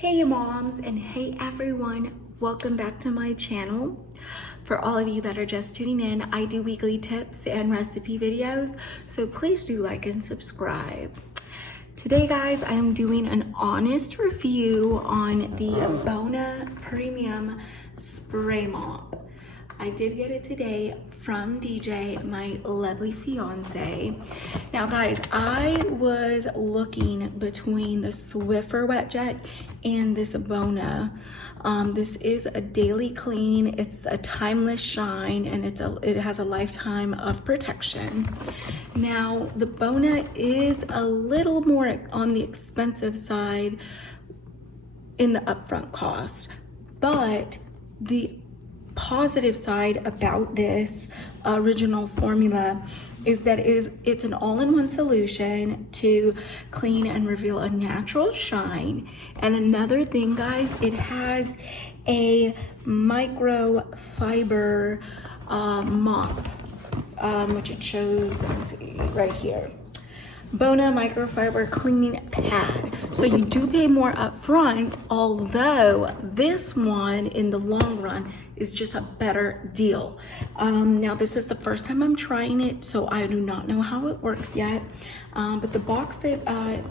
Hey moms and hey everyone, welcome back to my channel. For all of you that are just tuning in, I do weekly tips and recipe videos, so please do like and subscribe. Today guys, I am doing an honest review on the Bona Premium Spray Mop. I did get it today from DJ, my lovely fiance. Now guys, I was looking between the Swiffer Wet Jet and this Bona. This is a daily clean, it's a timeless shine, and it has a lifetime of protection. Now the Bona is a little more on the expensive side in the upfront cost, but the positive side about this original formula is that it's an all-in-one solution to clean and reveal a natural shine. And another thing guys, it has a microfiber mop, which it shows, let's see, right here. Bona microfiber cleaning pad. So you do pay more upfront, although this one in the long run is just a better deal. Now this is the first time I'm trying it, so I do not know how it works yet. But the box that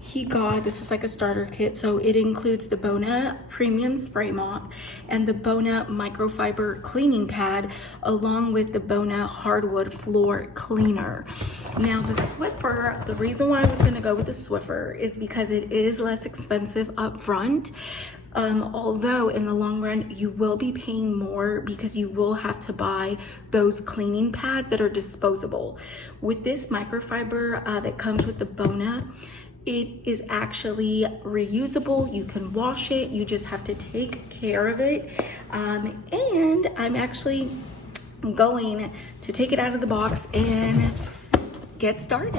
he got, this is like a starter kit, so it includes the Bona Premium Spray Mop and the Bona Microfiber Cleaning Pad, along with the Bona Hardwood Floor Cleaner. Now the Swiffer, the reason why I was gonna go with the Swiffer is because it is less expensive up front. Although in the long run you will be paying more because you will have to buy those cleaning pads that are disposable. With this microfiber that comes with the Bona, it is actually reusable. You can wash it, you just have to take care of it. And I'm actually going to take it out of the box and get started.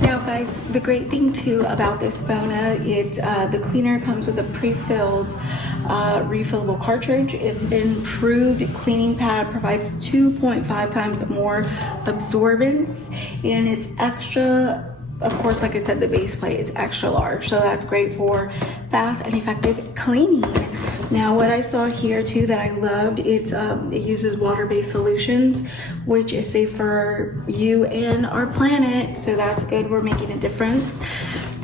Now guys, the great thing too about this Bona, the cleaner comes with a pre-filled refillable cartridge. It's improved cleaning pad, provides 2.5 times more absorbance, and it's extra, of course, like I said, the base plate, it's extra large, so that's great for fast and effective cleaning. Now what I saw here too that I loved, it uses water-based solutions, which is safe for you and our planet, so that's good. We're making a difference.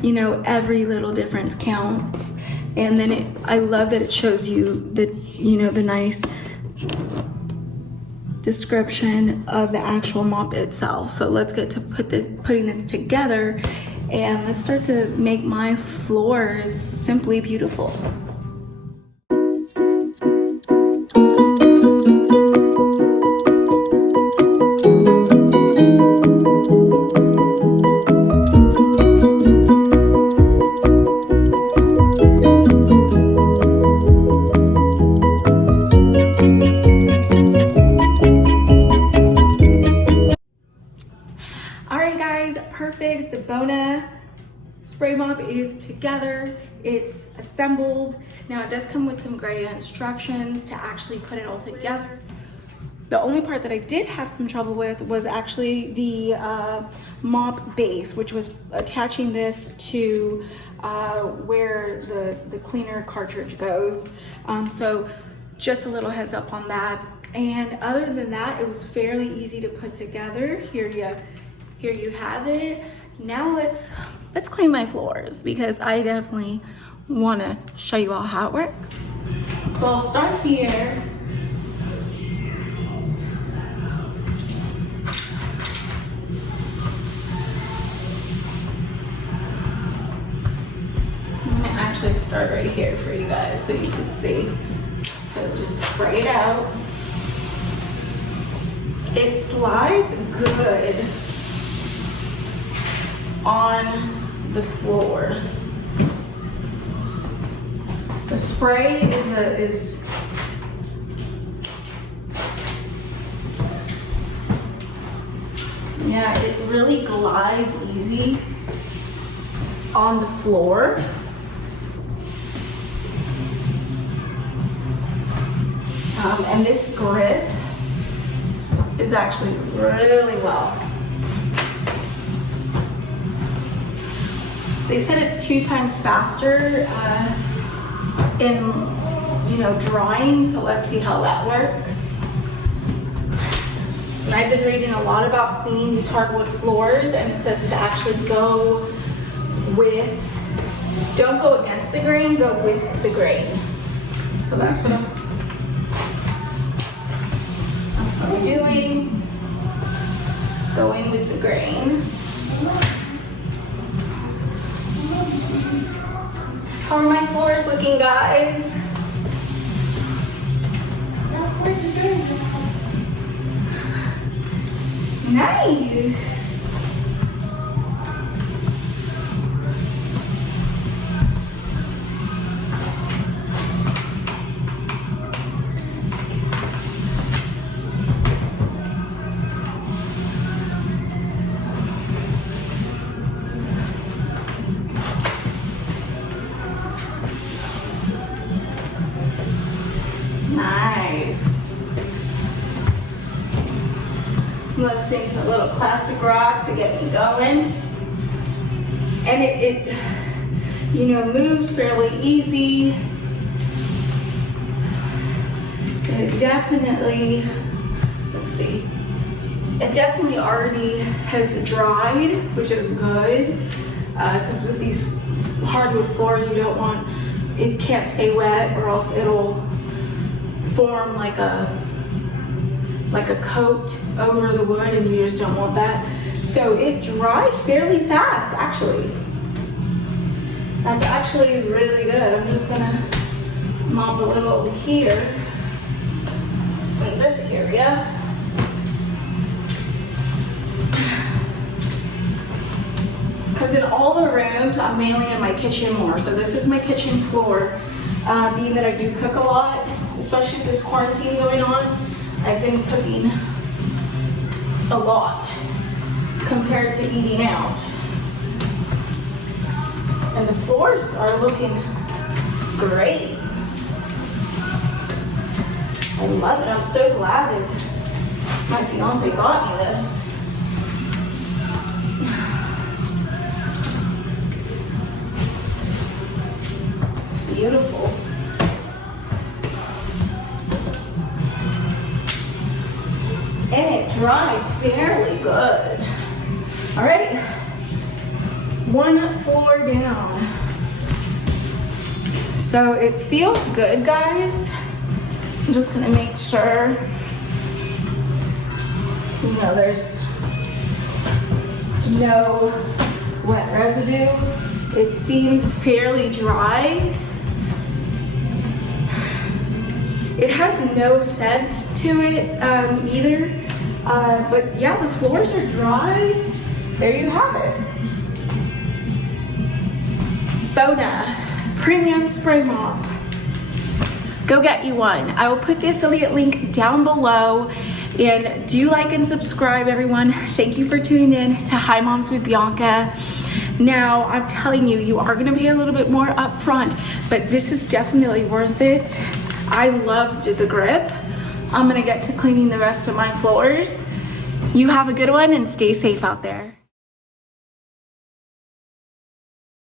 You know, every little difference counts. And then I love that it shows you the nice description of the actual mop itself. So let's get to putting this together, and let's start to make my floors simply beautiful. Perfect. The Bona spray mop is together, it's assembled. Now it does come with some great instructions to actually put it all together. The only part that I did have some trouble with was actually the mop base, which was attaching this to where the cleaner cartridge goes. So just a little heads up on that. And other than that, it was fairly easy to put together. Here you have it. Now let's clean my floors, because I definitely want to show you all how it works. So I'll start here. I'm gonna actually start right here for you guys so you can see. So just spray it out. It slides good on the floor. The spray is yeah, it really glides easy on the floor. And this grip is actually really well. They said it's 2 times faster in, you know, drying, so let's see how that works. And I've been reading a lot about cleaning these hardwood floors, and it says to actually go with, don't go against the grain, go with the grain. So that's what I'm doing. Going with the grain. How are my floors looking, guys? Nice. Nice. I'm listening to a little classic rock to get me going. And it you know, moves fairly easy. It definitely, let's see, it definitely already has dried, which is good. Because with these hardwood floors, you don't want, it can't stay wet or else it'll form like a coat over the wood, and you just don't want that. So it dried fairly fast, actually. That's actually really good. I'm just gonna mop a little over here in this area. Because in all the rooms, I'm mainly in my kitchen more. So this is my kitchen floor. Being that I do cook a lot, especially with this quarantine going on, I've been cooking a lot compared to eating out. And the floors are looking great. I love it. I'm so glad that my fiance got me this. It's beautiful. And it dried fairly good. All right, 1 floor down. So it feels good, guys. I'm just gonna make sure, you know, there's no wet residue. It seems fairly dry. It has no scent to it either. But yeah, the floors are dry. There you have it. Bona Premium Spray Mop. Go get you one. I will put the affiliate link down below. And do like and subscribe, everyone. Thank you for tuning in to Hi Moms with Bianca. Now, I'm telling you, you are gonna pay a little bit more upfront, but this is definitely worth it. I loved the grip. I'm gonna get to cleaning the rest of my floors. You have a good one and stay safe out there.